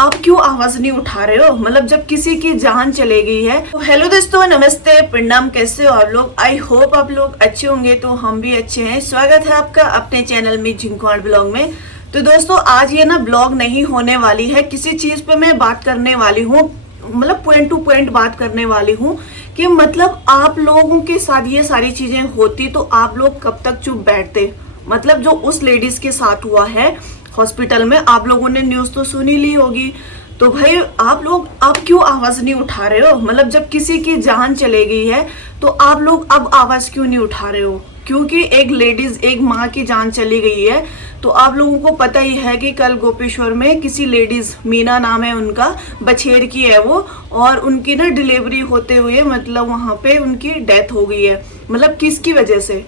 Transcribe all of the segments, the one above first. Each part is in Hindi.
आप क्यों आवाज नहीं उठा रहे हो? मतलब जब किसी की जान चले गई है। तो हेलो दोस्तों, नमस्ते, प्रणाम, कैसे हो आप लोग? आई होप आप लोग अच्छे होंगे। तो हम भी अच्छे हैं। स्वागत है आपका अपने चैनल में झिंकवाड़ ब्लॉग में। तो दोस्तों आज ये ना ब्लॉग नहीं होने वाली है, किसी चीज पे मैं बात करने वाली हूँ, मतलब पॉइंट टू पॉइंट बात करने वाली हूँ कि मतलब आप लोगों के साथ ये सारी चीजें होती तो आप लोग कब तक चुप बैठते। मतलब जो उस लेडीज के साथ हुआ है हॉस्पिटल में, आप लोगों ने न्यूज तो सुनी ली होगी। तो भाई आप लोग अब क्यों आवाज नहीं उठा रहे हो? मतलब जब किसी की जान चले गई है तो आप लोग अब आवाज क्यों नहीं उठा रहे हो? क्योंकि एक लेडीज, एक माँ की जान चली गई है। तो आप लोगों को पता ही है कि कल गोपेश्वर में किसी लेडीज, मीना नाम है उनका, बछेर की है वो, और उनकी ना डिलीवरी होते हुए मतलब वहां पे उनकी डेथ हो गई है। मतलब किसकी वजह से?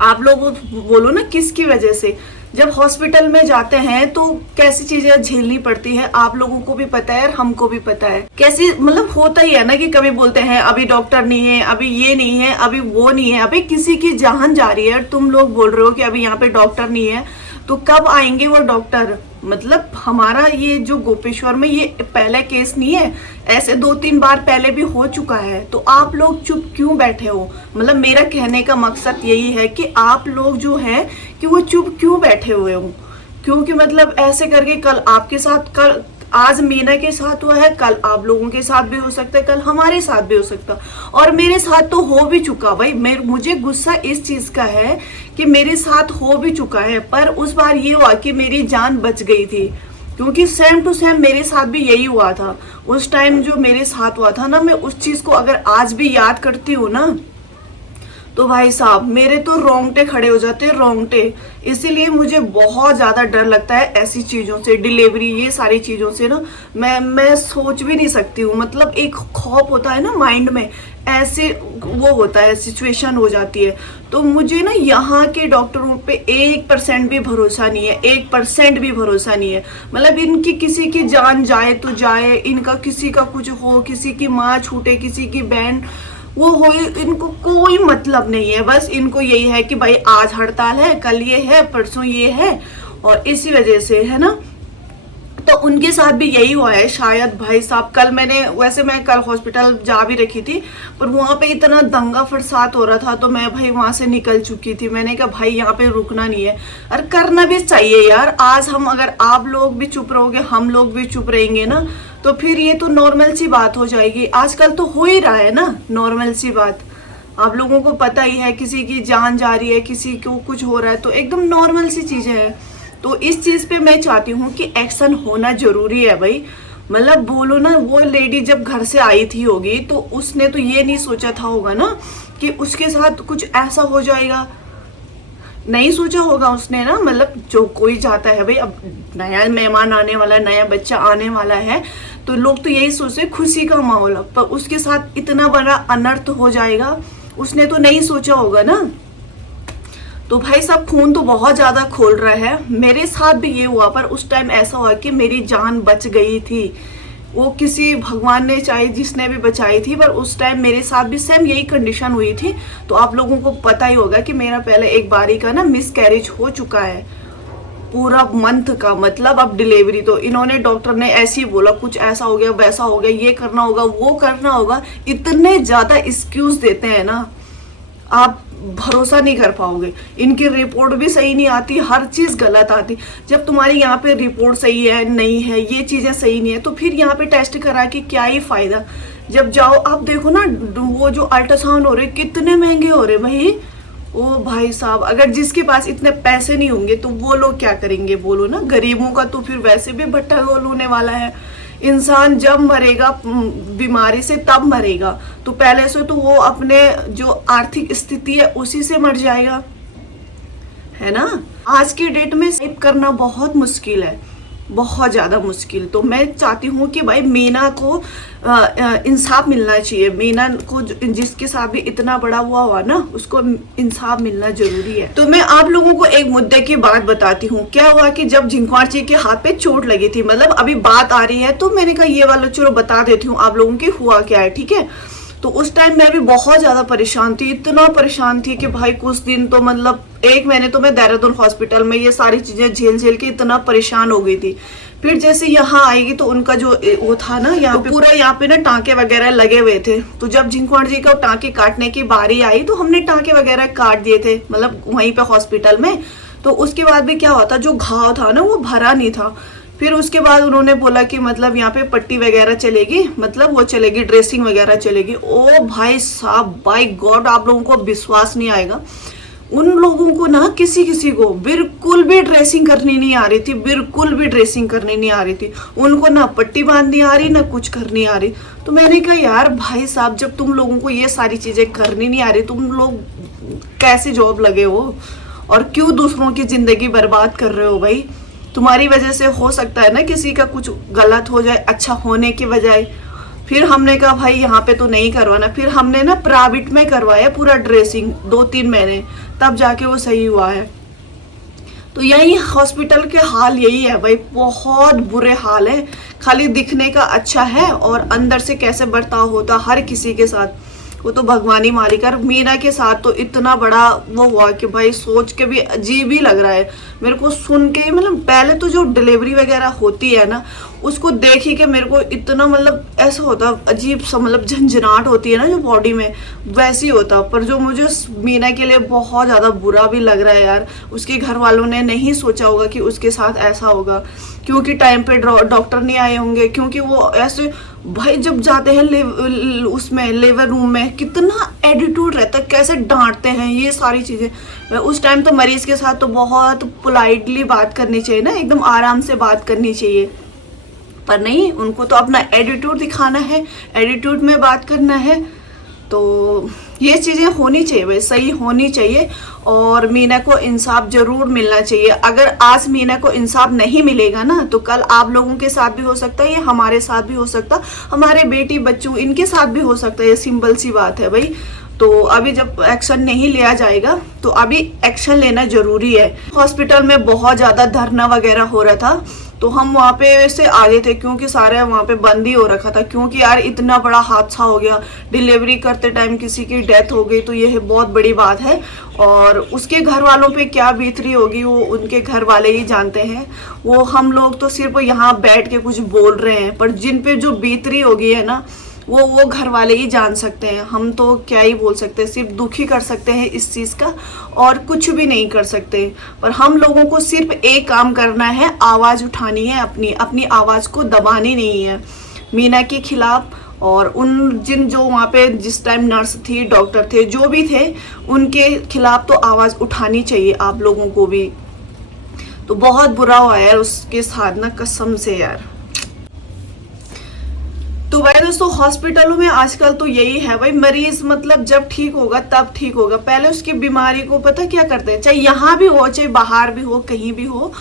आप लोग बोलो ना, किसकी वजह से? जब हॉस्पिटल में जाते हैं तो कैसी चीजें झेलनी पड़ती है, आप लोगों को भी पता है और हमको भी पता है। कैसी मतलब होता ही है ना कि कभी बोलते हैं अभी डॉक्टर नहीं है, अभी ये नहीं है, अभी वो नहीं है। अभी किसी की जान जा रही है और तुम लोग बोल रहे हो कि अभी यहाँ पे डॉक्टर नहीं है, तो कब आएंगे वो डॉक्टर? मतलब हमारा ये जो गोपेश्वर में ये पहला केस नहीं है, ऐसे 2-3 बार पहले भी हो चुका है। तो आप लोग चुप क्यों बैठे हो? मतलब मेरा कहने का मकसद यही है कि आप लोग जो है कि वो चुप क्यों बैठे हुए हो? क्योंकि मतलब ऐसे करके कल आपके साथ, कल आज मीना के साथ हुआ है, कल आप लोगों के साथ भी हो सकता है, कल हमारे साथ भी हो सकता है, और मेरे साथ तो हो भी चुका। भाई मुझे गुस्सा इस चीज का है कि मेरे साथ हो भी चुका है, पर उस बार ये हुआ कि मेरी जान बच गई थी। क्योंकि सेम टू सेम मेरे साथ भी यही हुआ था। उस टाइम जो मेरे साथ हुआ था ना, मैं उस चीज को अगर आज भी याद करती हूँ ना, तो भाई साहब मेरे तो रोंगटे खड़े हो जाते हैं, रोंगटे। इसीलिए मुझे बहुत ज्यादा डर लगता है ऐसी चीजों से, डिलीवरी, ये सारी चीजों से ना मैं सोच भी नहीं सकती हूँ। मतलब एक खौफ होता है ना माइंड में, ऐसे वो होता है, सिचुएशन हो जाती है। तो मुझे ना यहाँ के डॉक्टरों पे 1% भी भरोसा नहीं है, 1% भी भरोसा नहीं है। मतलब इनकी किसी की जान जाए तो जाए, इनका किसी का कुछ हो, किसी की माँ छूटे, किसी की बहन वो हो, इनको कोई मतलब नहीं है। बस इनको यही है कि भाई आज हड़ताल है, कल ये है, परसों ये है, और इसी वजह से है ना। तो उनके साथ भी यही हुआ है शायद। भाई साहब कल मैं कल हॉस्पिटल जा भी रखी थी, पर वहां पे इतना दंगा फसाद हो रहा था, तो मैं भाई वहां से निकल चुकी थी। मैंने कहा भाई यहाँ पे रुकना नहीं है, और करना भी चाहिए यार। आज हम, अगर आप लोग भी चुप रहोगे, हम लोग भी चुप रहेंगे ना, तो फिर ये तो नॉर्मल सी बात हो जाएगी। आजकल तो हो ही रहा है ना नॉर्मल सी बात। आप लोगों को पता ही है, किसी की जान जा रही है, किसी को कुछ हो रहा है, तो एकदम नॉर्मल सी चीजें हैं। तो इस चीज पे मैं चाहती हूँ कि एक्शन होना जरूरी है भाई। मतलब बोलो ना, वो लेडी जब घर से आई थी होगी तो उसने तो ये नहीं सोचा था होगा ना कि उसके साथ कुछ ऐसा हो जाएगा। नहीं सोचा होगा उसने ना। मतलब जो कोई जाता है भाई, अब नया मेहमान आने वाला है, नया बच्चा आने वाला है, तो लोग तो यही सोचते खुशी का माहौल, पर उसके साथ इतना बड़ा अनर्थ हो जाएगा, उसने तो नहीं सोचा होगा ना। तो भाई साहब खून तो बहुत ज्यादा खोल रहा है। मेरे साथ भी ये हुआ, पर उस टाइम ऐसा हुआ कि मेरी जान बच गई थी। वो किसी भगवान ने, चाहे जिसने भी बचाई थी, पर उस टाइम मेरे साथ भी सेम यही कंडीशन हुई थी। तो आप लोगों को पता ही होगा कि मेरा पहले एक बारी का ना मिस कैरेज हो चुका है, पूरा मंथ का। मतलब अब डिलीवरी तो इन्होंने, डॉक्टर ने ऐसे ही बोला, कुछ ऐसा हो गया, वैसा हो गया, ये करना होगा, वो करना होगा। इतने ज्यादा एक्सक्यूज देते हैं ना, आप भरोसा नहीं कर पाओगे। इनकी रिपोर्ट भी सही नहीं आती, हर चीज गलत आती। जब तुम्हारी यहाँ पे रिपोर्ट सही है, नहीं है, ये चीजें सही नहीं है, तो फिर यहाँ पे टेस्ट करा के क्या ही फायदा? जब जाओ आप देखो ना, वो जो अल्ट्रासाउंड हो रहे कितने महंगे हो रहे भाई। ओ भाई साहब, अगर जिसके पास इतने पैसे नहीं होंगे तो वो लोग क्या करेंगे बोलो ना? गरीबों का तो फिर वैसे भी भट्टा गोल होने वाला है। इंसान जब मरेगा बीमारी से तब मरेगा, तो पहले से तो वो अपने जो आर्थिक स्थिति है उसी से मर जाएगा, है ना। आज की डेट में सेव करना बहुत मुश्किल है, बहुत ज्यादा मुश्किल। तो मैं चाहती हूँ कि भाई मीना को इंसाफ मिलना चाहिए। मीना को जिसके साथ भी इतना बड़ा हुआ ना, उसको इंसाफ मिलना जरूरी है। तो मैं आप लोगों को एक मुद्दे की बात बताती हूँ। क्या हुआ कि जब झिंकवाड़ जी के हाथ पे चोट लगी थी, मतलब अभी बात आ रही है तो मैंने कहा ये वाला चलो बता देती हूँ आप लोगों की हुआ क्या है, ठीक है। तो उस टाइम मैं भी बहुत ज्यादा परेशान थी, इतना परेशान थी कि भाई कुछ दिन तो मतलब 1 महीने तो मैं देहरादून हॉस्पिटल में ये सारी चीजें झेल झेल के इतना परेशान हो गई थी। फिर जैसे यहाँ आएगी तो उनका जो वो था ना, यहाँ पे पूरा यहाँ पे ना टांके वगैरह लगे हुए थे। तो जब जिंकवाड़ जी का टांके काटने की बारी आई तो हमने टांके वगैरह काट दिए थे, मतलब वहीं पे हॉस्पिटल में। तो उसके बाद भी क्या हुआ था, जो घाव था ना वो भरा नहीं था। फिर उसके बाद उन्होंने बोला कि मतलब यहाँ पे पट्टी वगैरह चलेगी, मतलब वो चलेगी, ड्रेसिंग वगैरह चलेगी। ओ भाई साहब, बाय गॉड, आप लोगों को विश्वास नहीं आएगा, उन लोगों को ना किसी किसी को बिल्कुल भी ड्रेसिंग करनी नहीं आ रही थी, बिल्कुल भी ड्रेसिंग करनी नहीं आ रही थी उनको, ना पट्टी बांधनी आ रही, ना कुछ करनी आ रही। तो मैंने कहा यार भाई साहब, जब तुम लोगों को ये सारी चीजें करनी नहीं आ रही, तुम लोग कैसे जॉब लगे हो और क्यों दूसरों की जिंदगी बर्बाद कर रहे हो भाई? तुम्हारी वजह से हो सकता है ना किसी का कुछ गलत हो जाए अच्छा होने के बजाय। फिर हमने कहा भाई यहाँ पे तो नहीं करवाना। फिर हमने ना प्राइवेट में करवाया पूरा ड्रेसिंग 2-3 महीने, तब जाके वो सही हुआ है। तो यही हॉस्पिटल के हाल यही है भाई, बहुत बुरे हाल है। खाली दिखने का अच्छा है और अंदर से कैसे बर्ताव होता हर किसी के साथ, वो तो भगवान ही मालिक है। मीना के साथ तो इतना बड़ा वो हुआ कि भाई सोच के भी अजीब ही लग रहा है मेरे को सुन के। मतलब पहले तो जो डिलीवरी वगैरह होती है ना, उसको देख ही के मेरे को इतना मतलब ऐसा होता अजीब सा, मतलब झंझनाहट होती है ना जो बॉडी में, वैसी होता। पर जो मुझे मीना के लिए बहुत ज़्यादा बुरा भी लग रहा है यार, उसके घर वालों ने नहीं सोचा होगा कि उसके साथ ऐसा होगा, क्योंकि टाइम पे डॉक्टर नहीं आए होंगे। क्योंकि वो ऐसे भाई जब जाते हैं उसमें लेबर रूम में, कितना एटीट्यूड रहता है, कैसे डांटते हैं, ये सारी चीज़ें। उस टाइम तो मरीज के साथ तो बहुत पोलाइटली बात करनी चाहिए ना, एकदम आराम से बात करनी चाहिए, पर नहीं, उनको तो अपना एटीट्यूड दिखाना है, एटीट्यूड में बात करना है। तो ये चीज़ें होनी चाहिए भाई, सही होनी चाहिए। और मीना को इंसाफ जरूर मिलना चाहिए। अगर आज मीना को इंसाफ नहीं मिलेगा ना, तो कल आप लोगों के साथ भी हो सकता है, ये हमारे साथ भी हो सकता, हमारे बेटी बच्चों इनके साथ भी हो सकता है। ये सिंपल सी बात है भाई। तो अभी जब एक्शन नहीं लिया जाएगा तो अभी एक्शन लेना जरूरी है। हॉस्पिटल में बहुत ज़्यादा धरना वगैरह हो रहा था, तो हम वहाँ पे से आगे थे, क्योंकि सारे वहाँ पे बंद ही हो रखा था। क्योंकि यार इतना बड़ा हादसा हो गया, डिलीवरी करते टाइम किसी की डेथ हो गई, तो यह बहुत बड़ी बात है। और उसके घर वालों पे क्या बीत रही होगी वो उनके घर वाले ही जानते हैं। वो हम लोग तो सिर्फ यहाँ बैठ के कुछ बोल रहे हैं, पर जिन पे जो बीत रही होगी है ना, वो घर वाले ही जान सकते हैं। हम तो क्या ही बोल सकते हैं, सिर्फ दुखी कर सकते हैं इस चीज़ का, और कुछ भी नहीं कर सकते। पर हम लोगों को सिर्फ एक काम करना है, आवाज़ उठानी है, अपनी आवाज़ को दबानी नहीं है मीना के खिलाफ। और उन जो वहाँ पे जिस टाइम नर्स थी, डॉक्टर थे, जो भी थे, उनके खिलाफ तो आवाज़ उठानी चाहिए आप लोगों को भी। तो बहुत बुरा हुआ यार उसके साथ ना, कसम से यार। तो भाई दोस्तों, हॉस्पिटलों में आजकल तो यही है भाई, मरीज मतलब जब ठीक होगा तब ठीक होगा। पहले उसकी बीमारी को पता क्या करते हैं, चाहे यहाँ भी हो चाहे बाहर भी हो, कहीं भी हो,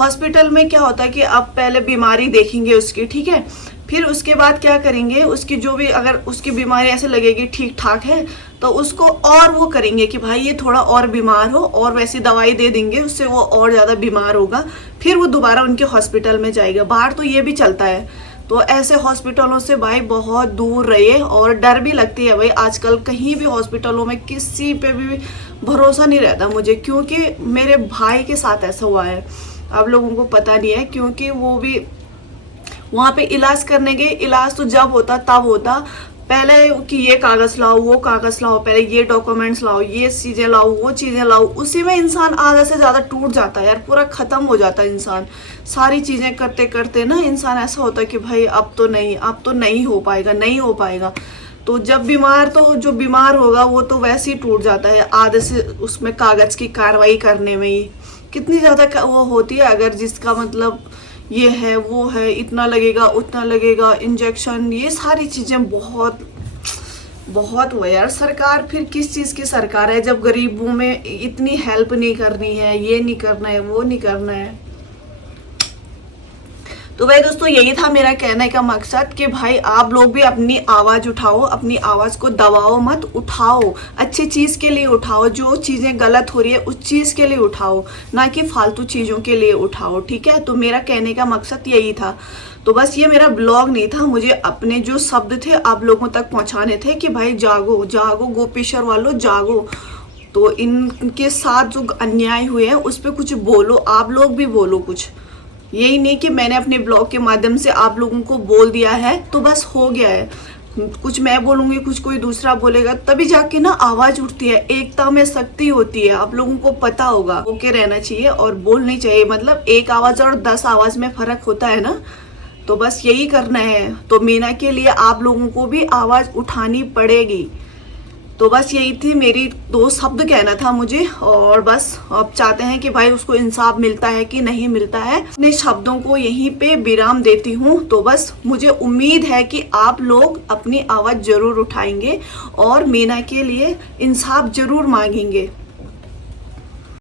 हॉस्पिटल में क्या होता है कि अब पहले बीमारी देखेंगे उसकी, ठीक है। फिर उसके बाद क्या करेंगे, उसकी जो भी अगर उसकी बीमारी ऐसे लगेगी ठीक ठाक है, तो उसको और वो करेंगे कि भाई ये थोड़ा और बीमार हो, और वैसी दवाई दे देंगे, उससे वो और ज़्यादा बीमार होगा, फिर वो दोबारा उनके हॉस्पिटल में जाएगा। बाहर तो ये भी चलता है। तो ऐसे हॉस्पिटलों से भाई बहुत दूर रहिए। और डर भी लगती है भाई, आजकल कहीं भी हॉस्पिटलों में किसी पे भी भरोसा नहीं रहता मुझे, क्योंकि मेरे भाई के साथ ऐसा हुआ है। आप लोगों को पता नहीं है, क्योंकि वो भी वहाँ पे इलाज करने गए। इलाज तो जब होता तब होता, पहले कि ये कागज़ लाओ, वो कागज़ लाओ, पहले ये डॉक्यूमेंट्स लाओ, ये चीज़ें लाओ, वो चीज़ें लाओ। उसी में इंसान आधा से ज़्यादा टूट जाता है यार, पूरा ख़त्म हो जाता है इंसान। सारी चीज़ें करते करते ना इंसान ऐसा होता है कि भाई अब तो नहीं हो पाएगा, नहीं हो पाएगा। तो जब जो बीमार होगा वो तो वैसे ही टूट जाता है आधे से, उसमें कागज़ की कार्रवाई करने में ही कितनी ज़्यादा वो होती है। अगर जिसका मतलब ये है, वो है, इतना लगेगा, उतना लगेगा, इंजेक्शन, ये सारी चीज़ें बहुत हुआ यार। सरकार फिर किस चीज़ की सरकार है जब गरीबों में इतनी हेल्प नहीं करनी है, ये नहीं करना है, वो नहीं करना है। तो भाई दोस्तों, यही था मेरा कहने का मकसद कि भाई आप लोग भी अपनी आवाज़ उठाओ, अपनी आवाज़ को दबाओ मत, उठाओ, अच्छी चीज़ के लिए उठाओ, जो चीज़ें गलत हो रही है उस चीज़ के लिए उठाओ, ना कि फालतू चीज़ों के लिए उठाओ, ठीक है। तो मेरा कहने का मकसद यही था। तो बस ये मेरा ब्लॉग नहीं था, मुझे अपने जो शब्द थे आप लोगों तक पहुँचाने थे कि भाई जागो जागो, गोपेश्वर वालों जागो। तो इनके साथ जो अन्याय हुए हैं उस पर कुछ बोलो, आप लोग भी बोलो कुछ। यही नहीं कि मैंने अपने ब्लॉग के माध्यम से आप लोगों को बोल दिया है तो बस हो गया है। कुछ मैं बोलूंगी, कुछ कोई दूसरा बोलेगा, तभी जाके ना आवाज उठती है। एकता में शक्ति होती है, आप लोगों को पता होगा। ओके रहना चाहिए और बोलनी चाहिए। मतलब एक आवाज और 10 आवाज में फर्क होता है ना, तो बस यही करना है। तो मीना के लिए आप लोगों को भी आवाज उठानी पड़ेगी। तो बस यही थी मेरी 2 शब्द कहना था मुझे। और बस अब चाहते हैं कि भाई उसको इंसाफ मिलता है कि नहीं मिलता है। अपने शब्दों को यहीं पे विराम देती हूँ। तो बस मुझे उम्मीद है कि आप लोग अपनी आवाज जरूर उठाएंगे और मीना के लिए इंसाफ जरूर मांगेंगे।